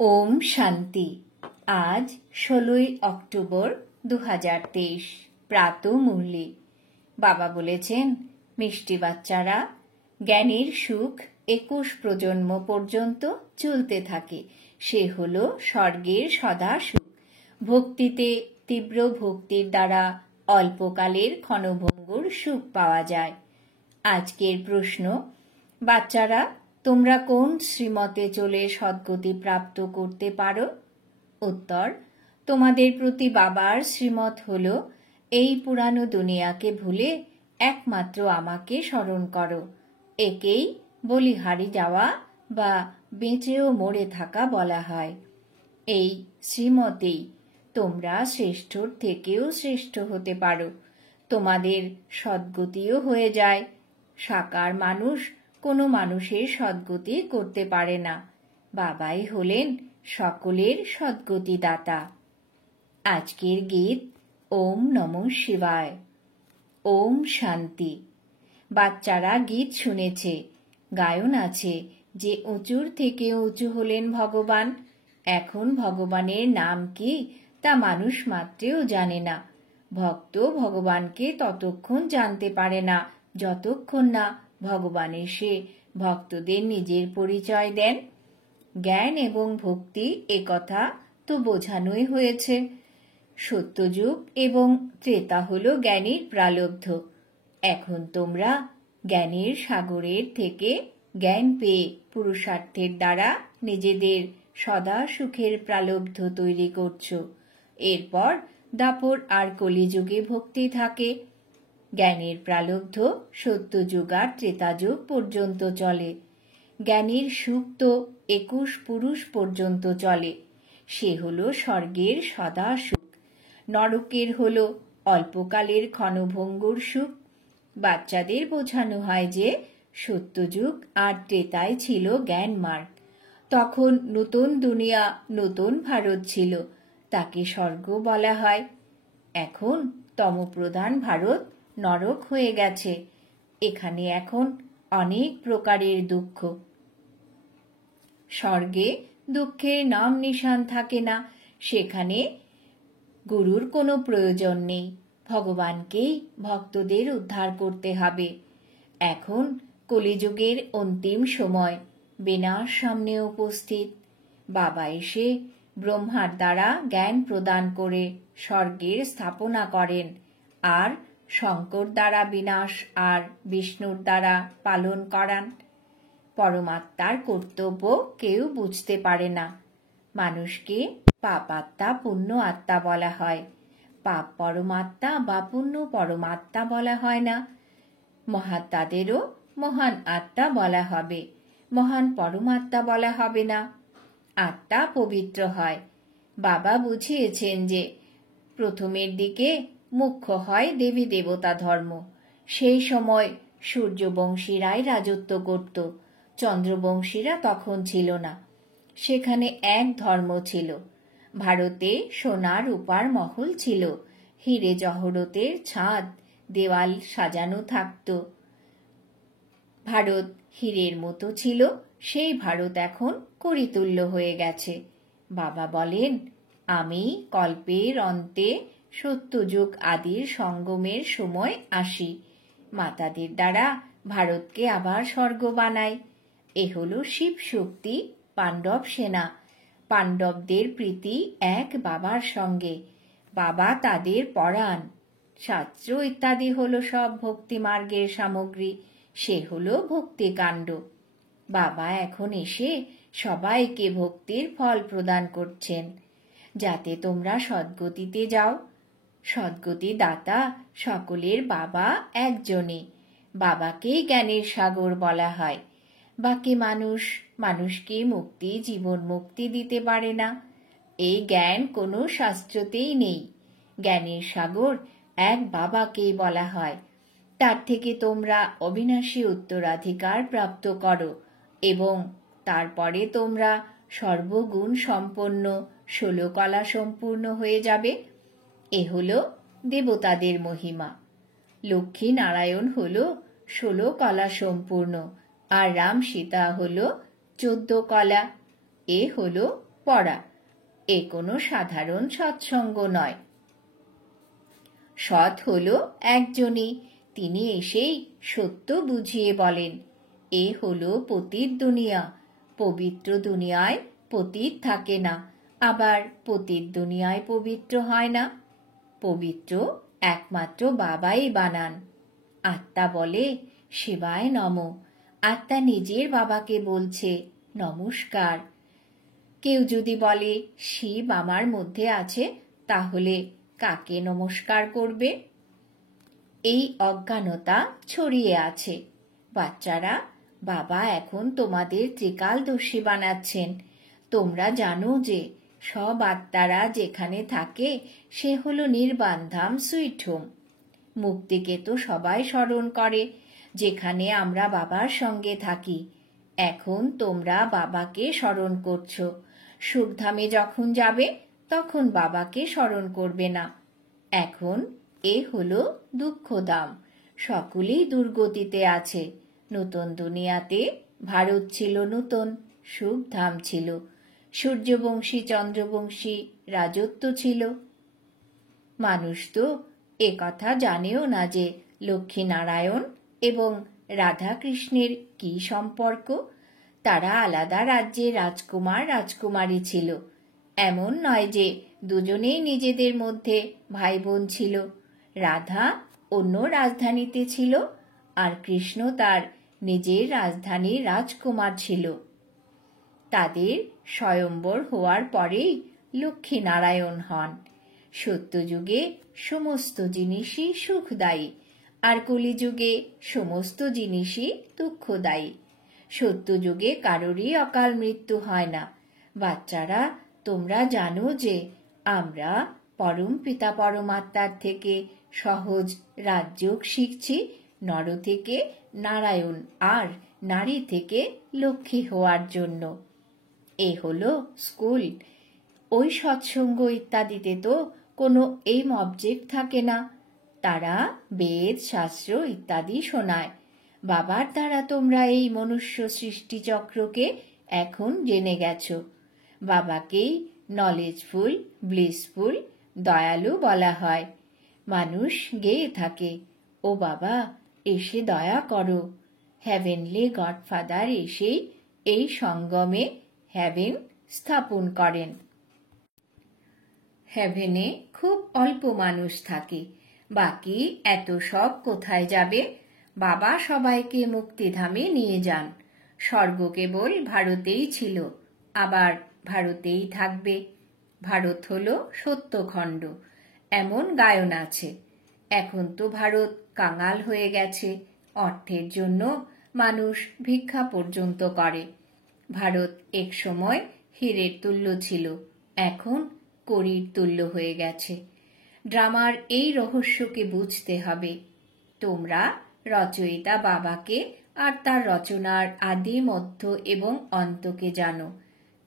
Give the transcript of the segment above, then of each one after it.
ওম শান্তি। আজ 16ই অক্টোবর 2023 প্রাতঃমুরলি। বাবা বলেছেন, মিষ্টি বাচ্চারা, জ্ঞানীর সুখ 21 প্রজন্ম পর্যন্ত চলতে থাকে। সে হল স্বর্গের সদা সুখ। ভক্তিতে তীব্র ভক্তির দ্বারা অল্পকালের ক্ষণভঙ্গুর সুখ পাওয়া যায়। আজকের প্রশ্ন, বাচ্চারা, তোমরা কোন শ্রীমতে চলে সদ্গতি প্রাপ্ত করতে পারো? উত্তর, তোমাদের প্রতি বাবার শ্রীমত হল এই পুরানো দুনিয়াকে ভুলে একমাত্র আমাকে স্মরণ করো। একেই বলিহারি যাওয়া বা বেঁচেও মরে থাকা বলা হয়। এই শ্রীমতেই তোমরা শ্রেষ্ঠর থেকেও শ্রেষ্ঠ হতে পারো। তোমাদের সদ্গতিও হয়ে যায়। সাকার মানুষ কোনো মানুষের সদ্গতি করতে পারে না। বাবাই হলেন সকলের সদ্গতি দাতা। আজকের গীত ওম নমঃ শিবায়। ওম শান্তি। বাচ্চারা গীত শুনেছে, গায়ন আছে যে উঁচুর থেকে উঁচু হলেন ভগবান। এখন ভগবানের নাম কি তা মানুষ মাত্রেও জানে না। ভক্ত ভগবানকে ততক্ষণ জানতে পারে না যতক্ষণ না ভগবান এসে ভক্তদের নিজের পরিচয় দেন। জ্ঞান এবং ভক্তি একথা তো বোঝানোই হয়েছে। সত্যযুগ এবং ত্রেতা হল জ্ঞানীর প্রালব্ধ। এখন তোমরা জ্ঞানের সাগরের থেকে জ্ঞান পেয়ে পুরুষার্থের দ্বারা নিজেদের সদা সুখের প্রালব্ধ তৈরি করছো। এরপর দাপর আর কলিযুগে ভক্তি থাকে। জ্ঞানের প্রালব্ধ সত্যযুগ আর ত্রেতাযুগ পর্যন্ত চলে। জ্ঞানীর সুখ তো 21 পুরুষ পর্যন্ত চলে। সে হল স্বর্গের সদা সুখ। নরকের হল অল্পকালের ক্ষণভঙ্গুর সুখ। বাচ্চাদের বোঝানো হয় যে সত্যযুগ আর ত্রেতায় ছিল জ্ঞান মার্গ। তখন নতুন দুনিয়া, নতুন ভারত ছিল, তাকে স্বর্গ বলা হয়। এখন তমপ্রধান ভারত নরক হয়ে গেছে। এখানে এখন অনেক প্রকারের দুঃখ। স্বর্গে দুঃখের নাম নিশান থাকে না। সেখানে গুরুর কোনো প্রয়োজন নেই। ভগবানকেই ভক্তদের উদ্ধার করতে হবে। এখন কলিযুগের অন্তিম সময়, বিনাশ সামনে উপস্থিত। বাবা এসে ব্রহ্মার দ্বারা জ্ঞান প্রদান করে স্বর্গের স্থাপনা করেন, আর শঙ্কর দ্বারা বিনাশ আর বিষ্ণুর দ্বারা পালন করান। পরমাত্মার কর্তব্য কেউ বুঝতে পারে না। মানুষকে পাপ আত্মা, পুণ্য আত্মা বলা হয়। পাপ পরমাত্মা বা পুণ্য পরমাত্মা বলা হয় না। মহাত্মাদেরও মহান আত্মা বলা হবে, মহান পরমাত্মা বলা হবে না। আত্মা পবিত্র হয়। বাবা বুঝিয়েছেন যে প্রথমের দিকে মুখ্য হয় দেবী দেবতা ধর্ম। সেই সময় সূর্যবংশীরাই রাজত্ব করত। চন্দ্রবংশীরা তখন ছিল না। সেখানে এক ধর্ম ছিল। ভারতে সোনা রূপার মহল ছিল। হিরে জহরতের ছাদ, দেওয়াল সাজানো থাকত। ভারত হীরের মতো ছিল। সেই ভারত এখন করিতুল্য হয়ে গেছে। বাবা বলেন, আমি কল্পের অন্তে সত্যযুগ আদির সঙ্গমের সময় আসি। মাতাদের দ্বারা ভারতকে আবার স্বর্গ বানাই। এ হল শিব শক্তি, পাণ্ডব সেনা। পাণ্ডবদের প্রীতি এক বাবার সঙ্গে। বাবা তাদের পড়ান। শাস্ত্র ইত্যাদি হল সব ভক্তি মার্গের সামগ্রী। সে হল ভক্তিকাণ্ড। বাবা এখন এসে সবাইকে ভক্তির ফল প্রদান করছেন, যাতে তোমরা সদ্গতিতে যাও। সদ্গতি দাতা সকলের বাবা একজনই। বাবাকেই জ্ঞানের সাগর বলা হয়। বাকি মানুষ মানুষকে মুক্তি, জীবন মুক্তি দিতে পারে না। এই জ্ঞান কোনো শাস্ত্রতেই নেই। জ্ঞানের সাগর এক বাবাকেই বলা হয়। তার থেকে তোমরা অবিনাশী উত্তরাধিকার প্রাপ্ত করো এবং তারপরে তোমরা সর্বগুণ সম্পন্ন, 16 কলা সম্পূর্ণ হয়ে যাবে। এ হল দেবতাদের মহিমা। লক্ষ্মী নারায়ণ হল 16 কলা সম্পূর্ণ, আর রাম সীতা হল 14 কলা। এ হল পড়া। এ কোনো সাধারণ সৎসঙ্গ নয়। সৎ হল একজনই, তিনি এসেই সত্য বুঝিয়ে বলেন। এ হলো পতিত দুনিয়া। পবিত্র দুনিয়ায় পতিত থাকে না, আবার পতিত দুনিয়ায় পবিত্র হয় না। পবিত্র একমাত্র বাবাই বানান। আত্মা বলে শিবায় নমঃ। আত্মা নিজের বাবাকে বলছে নমস্কার। কেউ যদি বলে শিব আমার মধ্যে আছে, তাহলে কাকে নমস্কার করবে? এই অজ্ঞানতা ছড়িয়ে আছে। বাচ্চারা, বাবা এখন তোমাদের ত্রিকালদর্শী বানাচ্ছেন। তোমরা জানো যে সব আত্মারা যেখানে থাকে সে হলো নির্বাণ ধাম, সুইট হোম। মুক্তিকে তো সবাই স্মরণ করে, যেখানে আমরা বাবার সঙ্গে থাকি। এখন তোমরা বাবাকে স্মরণ করছো। সুখধামে যখন যাবে তখন বাবাকে স্মরণ করবে না। এখন এ হলো দুঃখধাম। সকলেই দুর্গতিতে আছে। নতুন দুনিয়াতে ভারত ছিল নতুন, সুখধাম ছিল, সূর্যবংশী চন্দ্রবংশী রাজত্ব ছিল। মানুষ তো এ কথা জানেও না যে লক্ষ্মীনারায়ণ এবং রাধাকৃষ্ণের কি সম্পর্ক। তারা আলাদা রাজ্যে রাজকুমার রাজকুমারী ছিল। এমন নয় যে দুজনেই নিজেদের মধ্যে ভাই বোন ছিল। রাধা অন্য রাজধানীতে ছিল, আর কৃষ্ণ তার নিজের রাজধানীর রাজকুমার ছিল। তাদের স্বয়ম্বর হওয়ার পরেই লক্ষ্মীনারায়ণ হন। সত্যযুগে সমস্ত জিনিসই সুখদায়ী, আর কলিযুগে সমস্ত জিনিসই দুঃখদায়ী। সত্যযুগে কারোরই অকাল মৃত্যু হয় না। বাচ্চারা, তোমরা জানো যে আমরা পরম পিতা পরমাত্মার থেকে সহজ রাজযোগ শিখছি, নর থেকে নারায়ণ আর নারী থেকে লক্ষ্মী হওয়ার জন্য। এ হলো স্কুল। ওই সৎসঙ্গ ইত্যাদিতে তো কোনো এইম অবজেক্ট থাকে না। তারা বেদ শাস্ত্র ইত্যাদি শোনায়। বাবার দ্বারা তোমরা এই মনুষ্য সৃষ্টি চক্রকে এখন জেনে গেছ। বাবাকেই নলেজফুল, ব্লিসফুল, দয়ালু বলা হয়। মানুষ গেয়ে থাকে, ও বাবা এসে দয়া করো। হেভেনলি গডফাদার এসেই এই সঙ্গমে হেভেন স্থাপন করেন। হেভেনে খুব অল্প মানুষ থাকে, বাকি এত সব কোথায় যাবে? বাবা সবাইকে মুক্তিধামে নিয়ে যান। স্বর্গ কেবল ভারতেই ছিল, আবার ভারতেই থাকবে। ভারত হলো সত্যখণ্ড, এমন গায়ন আছে। এখন তো ভারত কাঙাল হয়ে গেছে। অর্থের জন্য মানুষ ভিক্ষা পর্যন্ত করে। ভারত এক সময় হীরের তুল্য ছিল, এখন কড়ির তুল্য হয়ে গেছে। ড্রামার এই রহস্যকে বুঝতে হবে। তোমরা রচয়িতা বাবাকে আর তার রচনার আদি, মধ্য এবং অন্তকে জানো।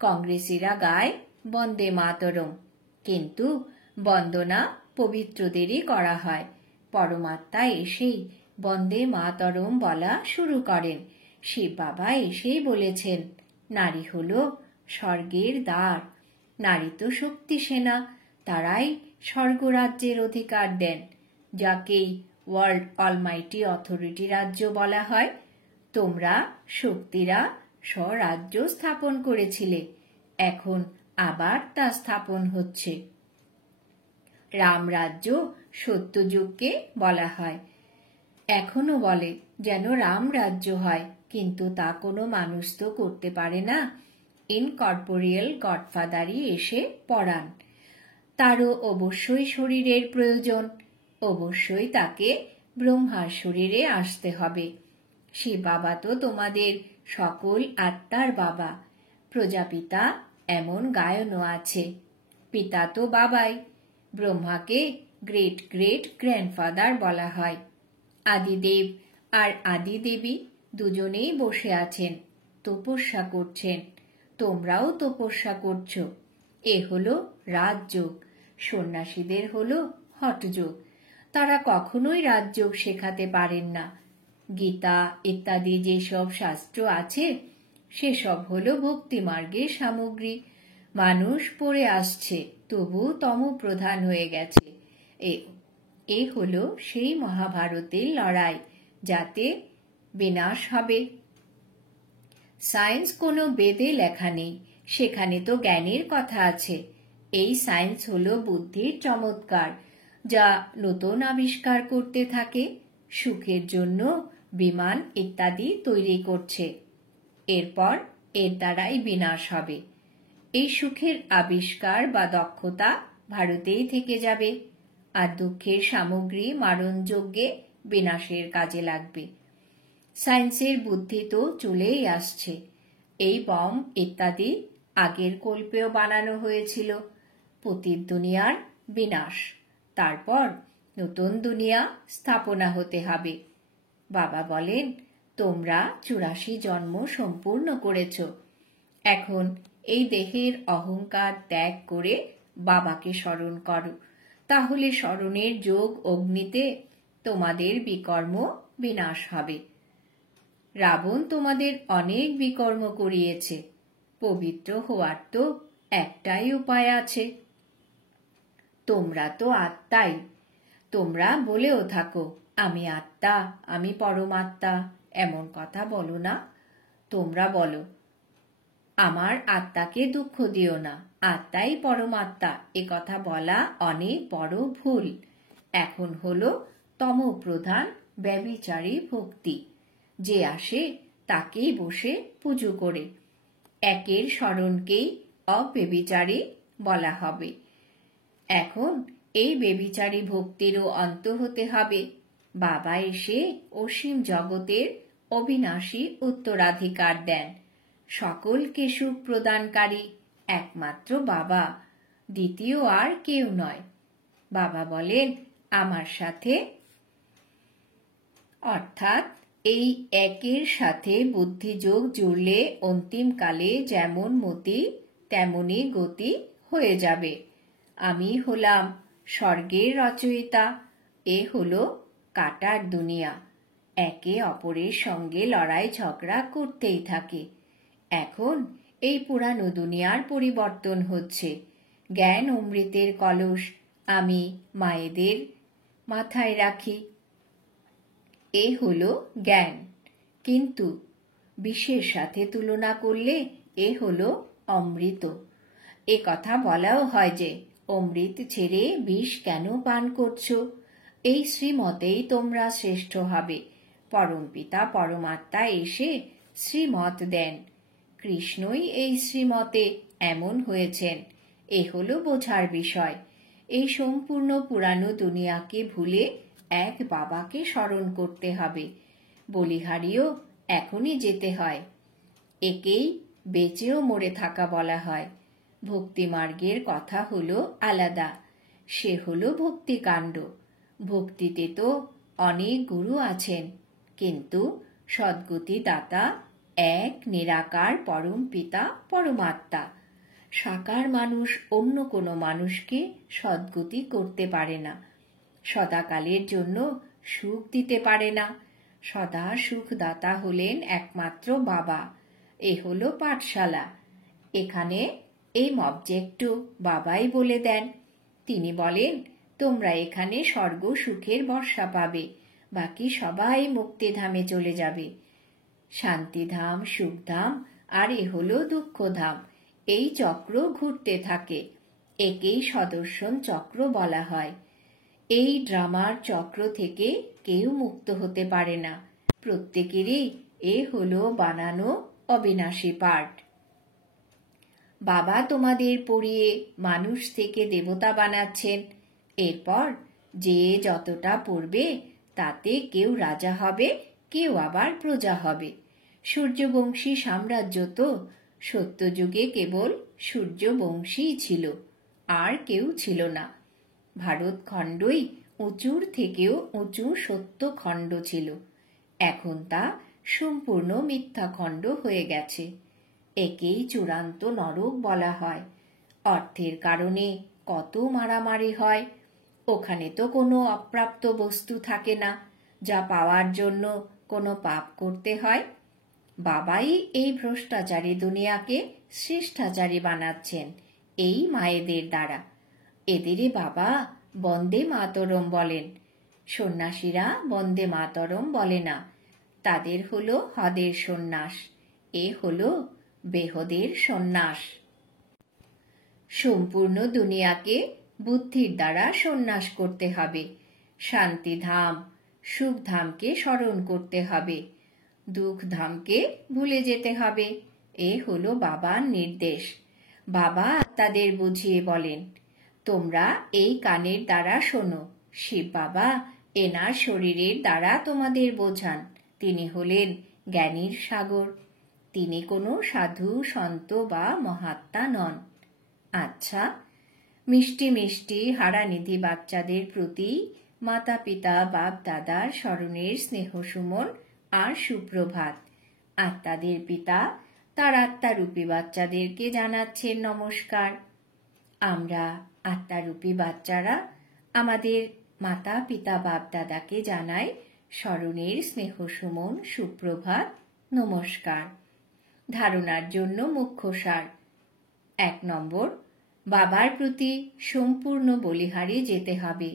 কংগ্রেসীরা গায় বন্দে মাতরম, কিন্তু বন্দনা পবিত্রদেরই করা হয়। পরমাত্মা এসেই বন্দে মাতরম বলা শুরু করেন। শিব বাবা এসেই বলেছেন, নারী হলো স্বর্গের দ্বার। নারী তো শক্তি সেনা, তারাই স্বর্গরাজ্যের অধিকার দেন, যাকেই ওয়ার্ল্ড অলমাইটি অথরিটি রাজ্য বলা হয়। তোমরা শক্তিরা স্বরাজ্য স্থাপন করেছিলে, এখন আবার তা স্থাপন হচ্ছে। রামরাজ্য সত্যযুগকে বলা হয়। এখনো বলে যেন রাম রাজ্য হয়, কিন্তু তা কোনো মানুষ তো করতে পারে না। ইনকর্পোরিয়াল গডফাদারই এসে পড়ান। তারও অবশ্যই শরীরের প্রয়োজন, অবশ্যই তাকে ব্রহ্মার শরীরে আসতে হবে। শিব বাবা তো তোমাদের সকল আত্মার বাবা। প্রজাপিতা এমন গায়নও আছে। পিতা তো বাবাই। ব্রহ্মাকে গ্রেট গ্রেট গ্র্যান্ডফাদার বলা হয়। আদিদেব আর আদিদেবী দুজনেই বসে আছেন, তপস্যা করছেন। তোমরাও তপস্যা করছো। এ হলো রাজযোগ। সন্ন্যাসীদের হলো হঠযোগ। তারা কখনোই রাজযোগ শেখাতে পারেন না। গীতা ইত্যাদি যেসব শাস্ত্র আছে সেসব হলো ভক্তিমার্গের সামগ্রী। মানুষ পড়ে আসছে, তবু তমপ্রধান হয়ে গেছে। এ হলো সেই মহাভারতের লড়াই, যাতে বিনাশ হবে। সায়েন্স কোনো বেদে লেখা নেই, সেখানে তো জ্ঞানের কথা আছে। এই সায়েন্স হলো বুদ্ধির চমৎকার, যা নতুন আবিষ্কার করতে থাকে, সুখের জন্য বিমান ইত্যাদি তৈরি করছে। এরপর এর দ্বারাই বিনাশ হবে। এই সুখের আবিষ্কার বা দক্ষতা ভারতেই থেকে যাবে, আর দুঃখের সামগ্রী মারণযজ্ঞে বিনাশের কাজে লাগবে। সায়েন্সের বুদ্ধি তো চলেই আসছে। এই বম ইত্যাদি আগের কল্পেও বানানো হয়েছিল। পতিত দুনিয়ার বিনাশ, তারপর নতুন দুনিয়া স্থাপনা হতে হবে। বাবা বলেন, তোমরা 84 জন্ম সম্পূর্ণ করেছ। এখন এই দেহের অহংকার ত্যাগ করে বাবাকে স্মরণ করো, তাহলে স্মরণের যোগ অগ্নিতে তোমাদের বিকর্ম বিনাশ হবে। রাবণ তোমাদের অনেক বিকর্ম করিয়েছে। পবিত্র হওয়ার তো একটাই উপায় আছে। তোমরা তো আত্মাই। তোমরা বলেও থাকো, আমি আত্মা, আমি পরমাত্মা, এমন কথা বলো না। তোমরা বলো, আমার আত্মাকে দুঃখ দিও না, আত্মাই পরমাত্মা। এ কথা বলা অনেক বড় ভুল। এখন হলো তমপ্রধান ব্যভিচারী ভক্তি। যে আসে তাকেই বসে পুজো করে। একের স্মরণকেই অব্যভিচারী বলা হবে। এখন এই ব্যভিচারী ভক্তিরও অন্ত হতে হবে। বাবা এসে অসীম জগতের অবিনাশী উত্তরাধিকার দেন। সকলকে সুখ প্রদানকারী একমাত্র বাবা, দ্বিতীয় আর কেউ নয়। বাবা বলেন, আমার সাথে, অর্থাৎ এই একের সাথে বুদ্ধিযোগ জুড়লে অন্তিমকালে যেমন মতি তেমনি গতি হয়ে যাবে। আমি হলাম স্বর্গের রচয়িতা। এ হলো কাটার দুনিয়া। একে অপরের সঙ্গে লড়াই ঝগড়া করতেই থাকে। এখন এই পুরানো দুনিয়ার পরিবর্তন হচ্ছে। জ্ঞান অমৃতের কলস আমি মায়েদের মাথায় রাখি। এ হলো জ্ঞান, কিন্তু বিষের সাথে তুলনা করলে এ হলো অমৃত। এ কথা বলাও হয় যে, অমৃত ছেড়ে বিষ কেন পান করছো? এই শ্রীমতেই তোমরা শ্রেষ্ঠ হবে। পরমপিতা পরমাত্মা এসে শ্রীমত দেন। কৃষ্ণই এই শ্রীমতে এমন হয়েছেন। এ হলো বোঝার বিষয়। এই সম্পূর্ণ পুরানো দুনিয়াকে ভুলে এক বাবাকে স্মরণ করতে হবে। বলিহারিও এখনই যেতে হয়। একেই বেঁচেও মরে থাকা বলা হয়। ভক্তিমার্গের কথা হলো আলাদা। সে হলো ভক্তিকাণ্ড। ভক্তিতে তো অনেক গুরু আছেন, কিন্তু সদ্গতি দাতা এক নিরাকার পরম পিতা পরমাত্মা। সাকার মানুষ অন্য কোনো মানুষকে সদ্গতি করতে পারে না, সদাকালের জন্য সুখ দিতে পারে না। সদা সুখদাতা হলেন একমাত্র বাবা। এ হলো পাঠশালা। এখানে এই অবজেক্টও বাবাই বলে দেন। তিনি বলেন, তোমরা এখানে স্বর্গ সুখের বর্ষা পাবে, বাকি সবাই মুক্তিধামে চলে যাবে। শান্তিধাম, সুখধাম, আর এ হলো দুঃখধাম। এই চক্র ঘুরতে থাকে। একেই সদর্শন চক্র বলা হয়। এই ড্রামার চক্র থেকে কেউ মুক্ত হতে পারে না। প্রত্যেকেরই এ হলো বানানো অবিনাশী পাঠ। বাবা তোমাদের পড়িয়ে মানুষ থেকে দেবতা বানাচ্ছেন। এরপর যে যতটা পড়বে তাতে কেউ রাজা হবে, কেউ আবার প্রজা হবে। সূর্যবংশী সাম্রাজ্য তো সত্যযুগে কেবল সূর্যবংশীই ছিল, আর কেউ ছিল না। ভারতখণ্ডই উঁচুর থেকেও উঁচু সত্যখণ্ড ছিল। এখন তা সম্পূর্ণ মিথ্যাখণ্ড হয়ে গেছে। একেই চূড়ান্ত নরক বলা হয়। অর্থের কারণে কত মারামারি হয়। ওখানে তো কোনো অপ্রাপ্ত বস্তু থাকে না, যা পাওয়ার জন্য কোনো পাপ করতে হয়। বাবাই এই ভ্রষ্টাচারী দুনিয়াকে শিষ্টাচারী বানাচ্ছেন এই মায়েদের দ্বারা। এদেরই বাবা বন্দে মাতরম বলেন। সন্ন্যাসীরা বন্দে মাতরম বলে না, তাদের হলো হদের সন্ন্যাস, এ হলো বেহদের সন্ন্যাস। সম্পূর্ণ দুনিয়াকে বুদ্ধির দ্বারা সন্ন্যাস করতে হবে। শান্তিধাম সুখধামকে স্মরণ করতে হবে, দুঃখধামকে ভুলে যেতে হবে। এ হলো বাবার নির্দেশ। বাবা তাদের বুঝিয়ে বলেন, তোমরা এই কানের দ্বারা শোনো। শিব বাবা এনার শরীরের দ্বারা তোমাদের বোঝান। তিনি হলেন জ্ঞানীর সাগর। তিনি কোনো সাধু সন্ত বা মহাত্মা নন। আচ্ছা, মিষ্টি মিষ্টি হারানিধি বাচ্চাদের প্রতি মাতা পিতা বাপ দাদার স্মরণের স্নেহ সুমন আর সুপ্রভাত। আত্মাদের পিতা তার আত্মারূপী বাচ্চাদেরকে জানাচ্ছেন নমস্কার। আমরা আত্মারূপী বাচ্চারা আমাদের মাতা পিতা বাপ দাদাকে জানাই স্মরণের স্নেহ সুমন সুপ্রভাত নমস্কার। ধারণার জন্য মুখ্য সার। 1 নম্বর, বাবার প্রতি সম্পূর্ণ বলিহারি যেতে হবে।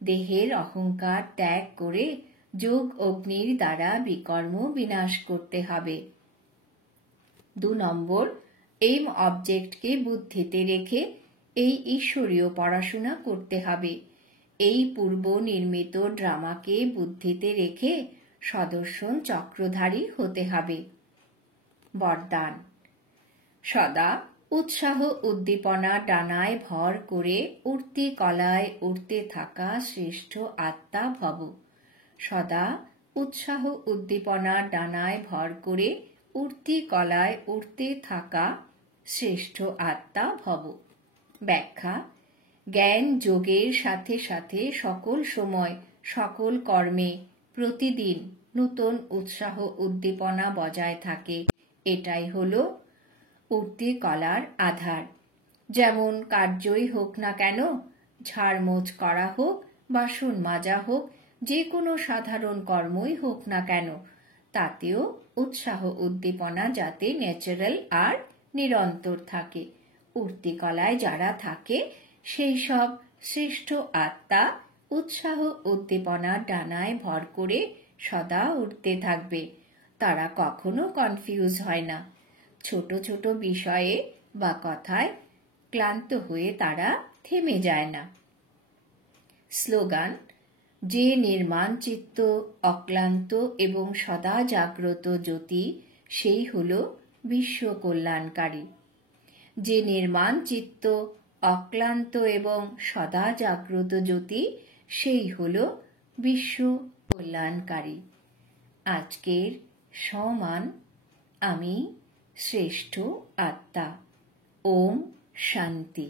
দেহের অহংকার ত্যাগ করে যোগ অগ্নির দ্বারা বিকর্ম বিনাশ করতে হবে। 2 নম্বর, এইম অবজেক্টকে বুদ্ধিতে রেখে এই ঈশ্বরীয় পড়াশোনা করতে হবে। এই পূর্ব নির্মিত ড্রামাকে বুদ্ধিতে রেখে সদর্শন চক্রধারী হতে হবে। বরদান, সদা উৎসাহ উদ্দীপনা ডানায় ভর করে উড়তে কলায় উড়তে থাকা শ্রেষ্ঠ আত্মা ভব। সদা উৎসাহ উদ্দীপনা ডানায় ভর করে উড়তে কলায় উড়তে থাকা শ্রেষ্ঠ আত্মা ভব। ব্যাখ্যা, জ্ঞান যোগের সাথে সাথে সকল সময় সকল কর্মে প্রতিদিন নূতন উৎসাহ উদ্দীপনা বজায় থাকে। এটাই হলো উঠতি কলার আধার। যেমন কার্যই হোক না কেন, ঝাড়মোছ করা হোক, বাসন মাজা হোক, যে কোনো সাধারণ কর্মই হোক না কেন, তাতেও উৎসাহ উদ্দীপনা যাতে ন্যাচারাল আর নিরন্তর থাকে। উঠতি কলায় যারা থাকে সেই সব শ্রেষ্ঠ আত্মা উৎসাহ উদ্দীপনার ডানায় ভর করে সদা উঠতে থাকবে। তারা কখনো কনফিউজ হয় না। ছোট ছোট বিষয়ে বা কথায় ক্লান্ত হয়ে তারা থেমে যায় না। স্লোগান, যে নির্মাণ চিত্ত অক্লান্ত এবং সদা জাগ্রত জ্যোতি, সেই হল বিশ্ব কল্যাণকারী। যে নির্মাণ চিত্ত অক্লান্ত এবং সদা জাগ্রত জ্যোতি, সেই হল বিশ্ব কল্যাণকারী। আজকের সমান আমি শ্রেষ্ঠ আত্মা। ওম শান্তি।